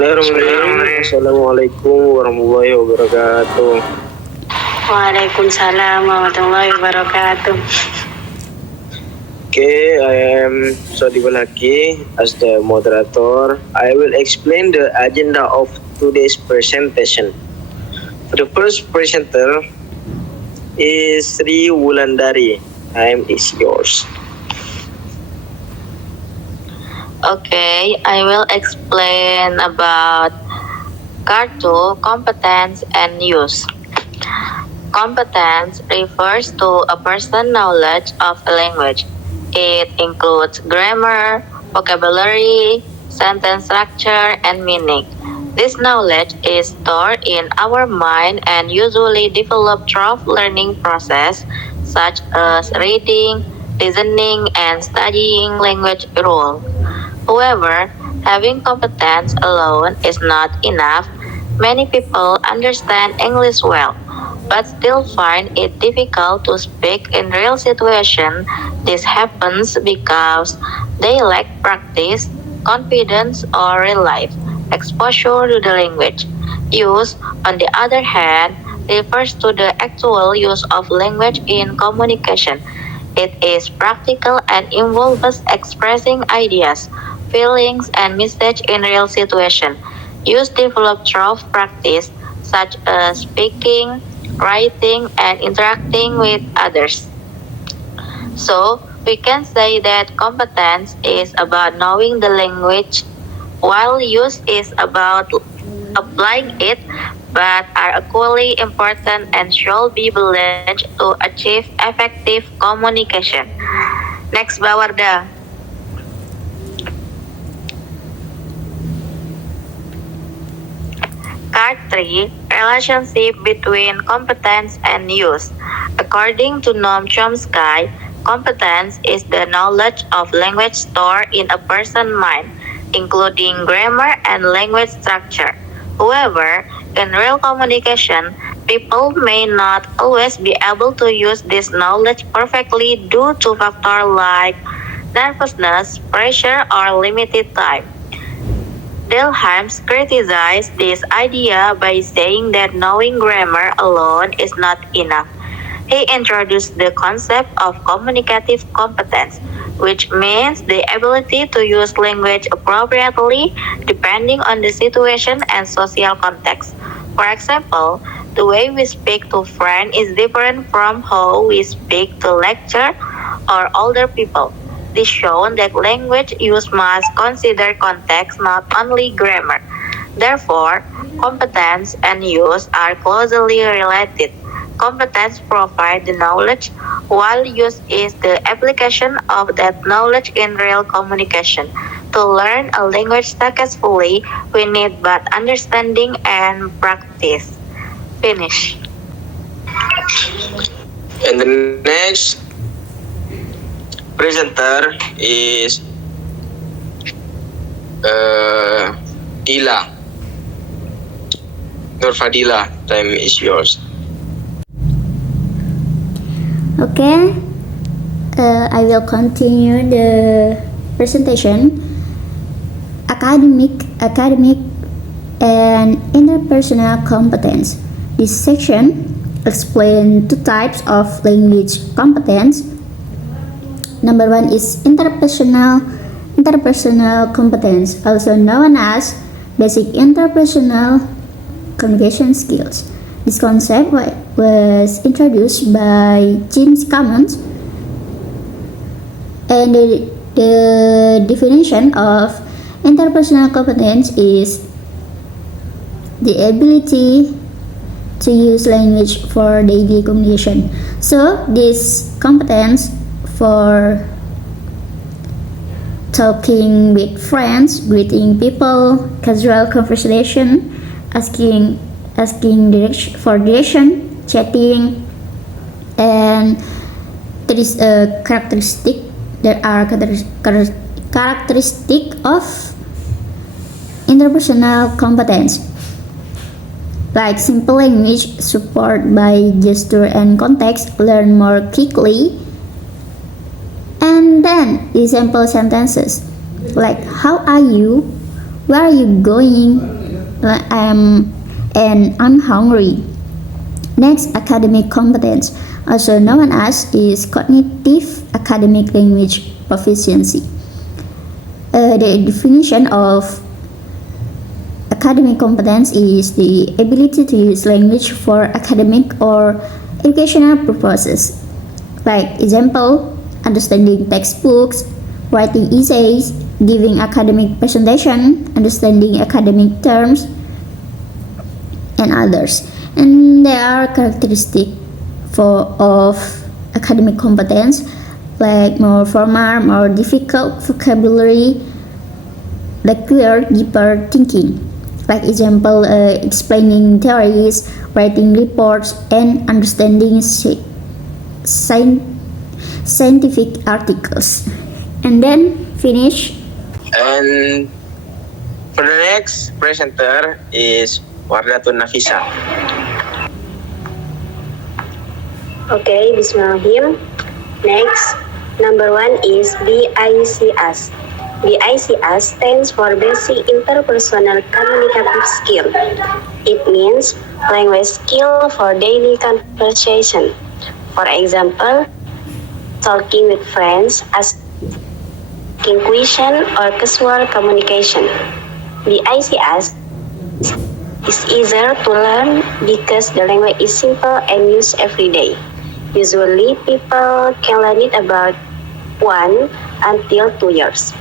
Bismillahirrahmanirrahim. Assalamualaikum warahmatullahi wabarakatuh. Waalaikumsalam warahmatullahi wabarakatuh. Okay, I am Sodibul Haki as the moderator. I will explain the agenda of today's presentation. The first presenter is Sri Wulandari. Time is yours. Okay, I will explain about Part 2, competence and use. Competence refers to a person's knowledge of a language. It includes grammar, vocabulary, sentence structure, and meaning. This knowledge is stored in our mind and usually developed through learning process such as reading, listening, and studying language rules. However, having competence alone is not enough. Many people understand English well, but still find it difficult to speak in real situations. This happens because they lack practice, confidence, or real life exposure to the language. Use, on the other hand, refers to the actual use of language in communication. It is practical and involves expressing ideas, feelings, and messages in real situations. Use developed through practice, such as speaking, writing, and interacting with others. So, we can say that competence is about knowing the language, while use is about applying it, but are equally important and should be balanced to achieve effective communication. Next, Bawarda. Part 3, relationship between competence and use. According to Noam Chomsky, competence is the knowledge of language stored in a person's mind, including grammar and language structure. However, in real communication, people may not always be able to use this knowledge perfectly due to factors like nervousness, pressure, or limited time. Delheims criticized this idea by saying that knowing grammar alone is not enough. He introduced the concept of communicative competence, which means the ability to use language appropriately depending on the situation and social context. For example, the way we speak to friends is different from how we speak to lecturers or older people. This shows that language use must consider context, not only grammar. Therefore, competence and use are closely related. Competence provides the knowledge, while use is the application of that knowledge in real communication. To learn a language successfully, we need both understanding and practice. Finish. And the next presenter is Dila. Nur Fadila, time is yours. Okay, I will continue the presentation. Academic, and interpersonal competence. This section explains two types of language competence. Number one is interpersonal competence, also known as basic interpersonal communication skills. This concept was introduced by James Commons, and the definition of interpersonal competence is the ability to use language for daily communication. So, this competence for talking with friends, greeting people, casual conversation, asking direction, chatting, and there are characteristic of interpersonal competence, like simple language support by gesture and context, learn more quickly, and then the simple sentences like how are you, Where are you going? I'm hungry. Next, academic competence, also known as is cognitive academic language proficiency. The definition of academic competence is the ability to use language for academic or educational purposes. Like example, understanding textbooks, writing essays, giving academic presentation, understanding academic terms, and others. And there are characteristics of academic competence, like more formal, more difficult vocabulary, require deeper thinking. Like example, explaining theories, writing reports, and understanding scientific articles. And then finish. And for the next presenter is Wardatun Nafisa. Okay, Bismillahirrahmanirrahim. Next, number 1 is BICS. BICS stands for Basic Interpersonal Communicative Skill. It means language skill for daily conversation. For example, talking with friends, asking questions, or casual communication. BICS is easier to learn because the language is simple and used every day. Usually, people can learn it about 1 until 2 years.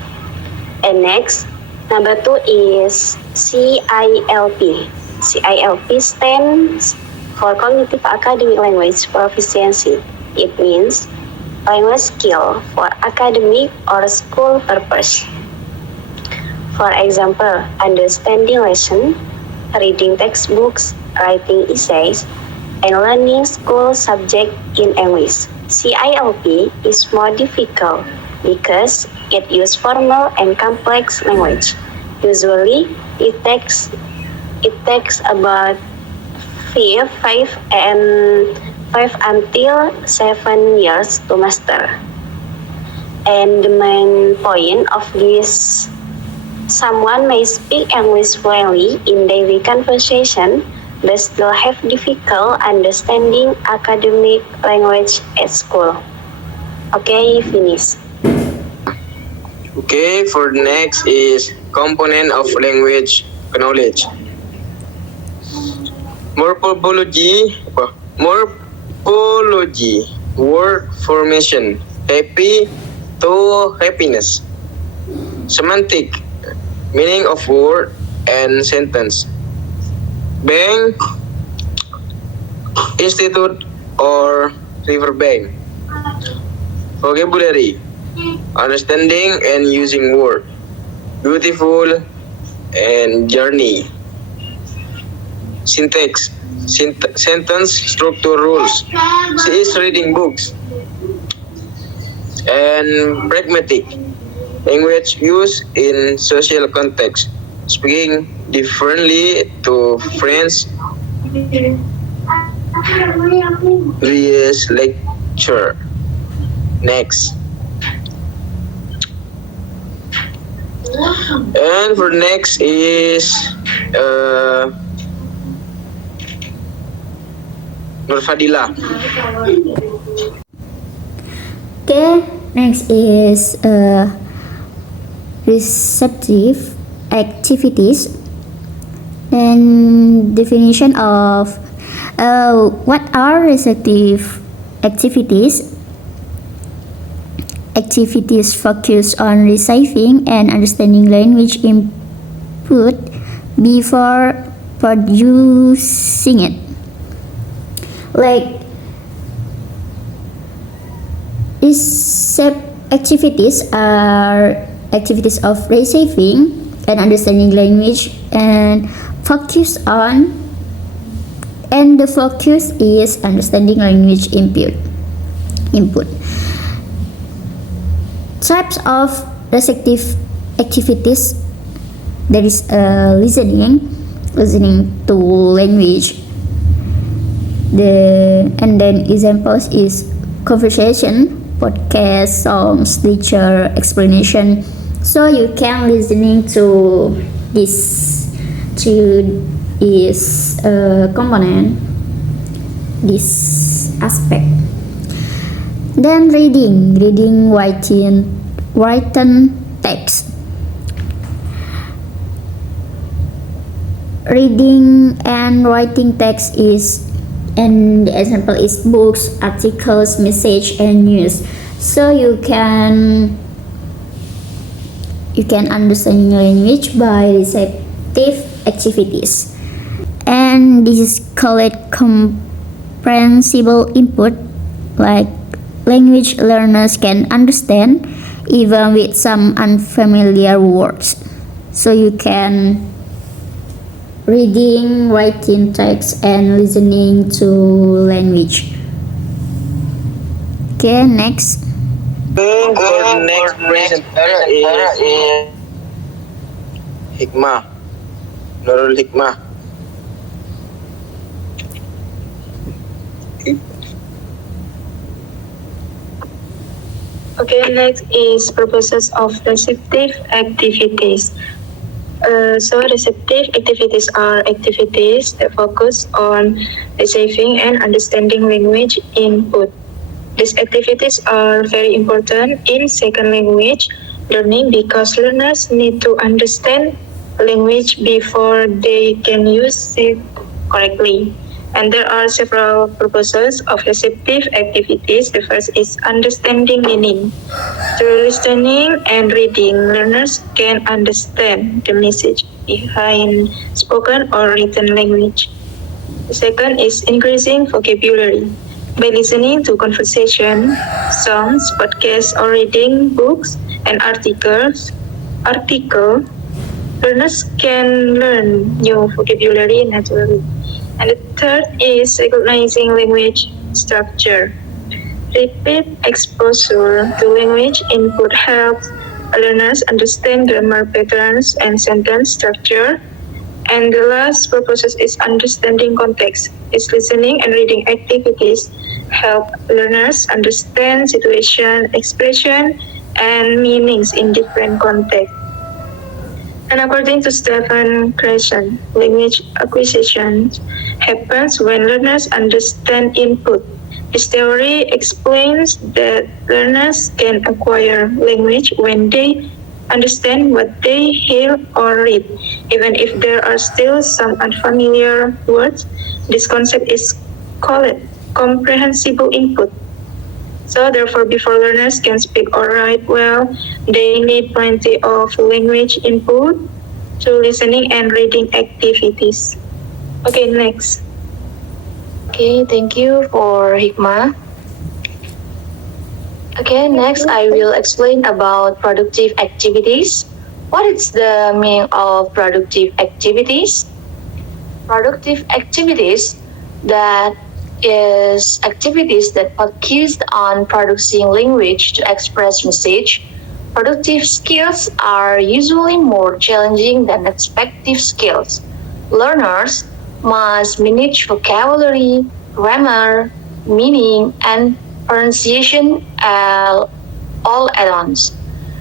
And next, number 2 is CILP. CILP stands for Cognitive Academic Language Proficiency. It means language skill for academic or school purpose. For example, understanding lesson, reading textbooks, writing essays, and learning school subject in English. CILP is more difficult because it uses formal and complex language. Usually, it takes about 5 until 7 years to master. And the main point of this, someone may speak English fluently in daily conversation, but still have difficult understanding academic language at school. Okay, finish. Okay, for the next is component of language knowledge. Morphology, word formation, happy to happiness. Semantic, meaning of word and sentence. Bank, institute or riverbank. Vocabulary, understanding and using word. Beautiful and journey. Syntax, sentence structure rules. She is reading books. And pragmatic, language used in social context. Speaking differently to friends. Previous lecture. Next. And for next is Nur Fadila. Okay, next is receptive activities. And definition of what are receptive activities? Activities focus on receiving and understanding language input before producing it. Like receptive activities are activities of receiving and understanding language and the focus is understanding language input. Types of receptive activities, there is listening to language. And then examples is conversation, podcast, songs, lecture, explanation. So you can listening to This two is a component, this aspect. Then reading written text. Reading and writing text is, and the example is books, articles, message, and news. So you can understand language by receptive activities, and this is called comprehensible input. Like language learners can understand even with some unfamiliar words. So you can reading, writing text, and listening to language. Okay, next. For the next presenter is Hikmah, Nurul Hikmah. Okay, next is purposes of receptive activities. So receptive activities are activities that focus on receiving and understanding language input. These activities are very important in second language learning because learners need to understand language before they can use it correctly. And there are several purposes of receptive activities. The first is understanding meaning. Through listening and reading, learners can understand the message behind spoken or written language. The second is increasing vocabulary. By listening to conversation, songs, podcasts, or reading books and articles, learners can learn new vocabulary naturally. And the third is recognizing language structure. Repeat exposure to language input helps learners understand grammar patterns and sentence structure. And the last purpose is understanding context. Its listening and reading activities help learners understand situation, expression, and meanings in different contexts. And according to Stephen Krashen, language acquisition happens when learners understand input. This theory explains that learners can acquire language when they understand what they hear or read. Even if there are still some unfamiliar words, this concept is called comprehensible input. So therefore, before learners can speak or write well, they need plenty of language input through listening and reading activities. Okay, next. Okay, thank you for Hikmah. Okay, next I will explain about productive activities. What is the meaning of productive activities? Productive activities that is activities that focus on producing language to express message. Productive skills are usually more challenging than expective skills. Learners must manage vocabulary, grammar, meaning, and pronunciation all at once.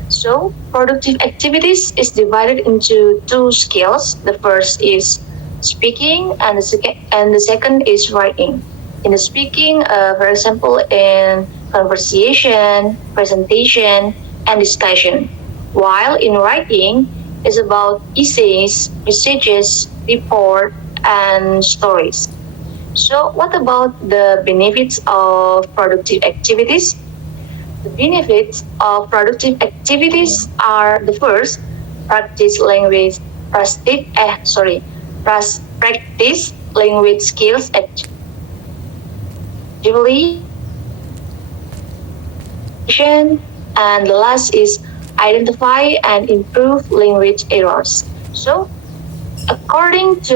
So, productive activities is divided into two skills. The first is speaking, and the second is writing. In the speaking, for example, in conversation, presentation, and discussion. While in writing, is about essays, messages, report, and stories. So, what about the benefits of productive activities? The benefits of productive activities are the first, practice language skills actively, and the last is identify and improve language errors. So, according to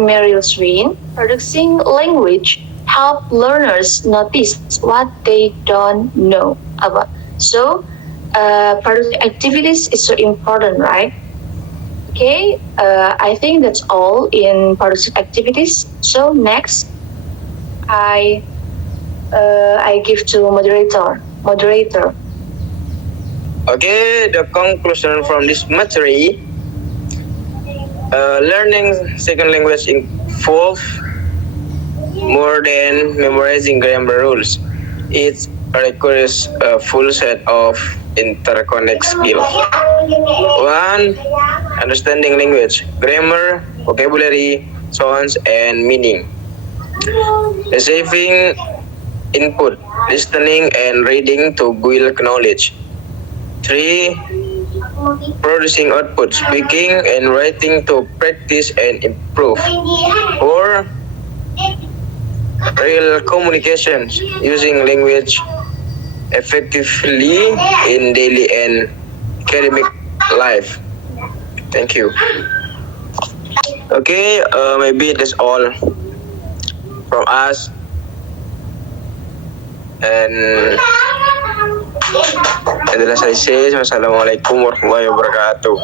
Meryl Swin, producing language help learners notice what they don't know about. So, productive activities is so important, right? Okay, I think that's all in productive activities. So next, I give to moderator. Okay, the conclusion from this material Learning second language involves more than memorizing grammar rules. It requires a full set of interconnect skills. 1. Understanding language, grammar, vocabulary, sounds, and meaning. Receiving input, listening, and reading to build knowledge. 3. Producing output, speaking and writing to practice and improve. 4. Real communications, using language effectively in daily and academic life. Thank you. Okay, maybe that's all from us. And as I say, Wassalamualaikum warahmatullahi wabarakatuh.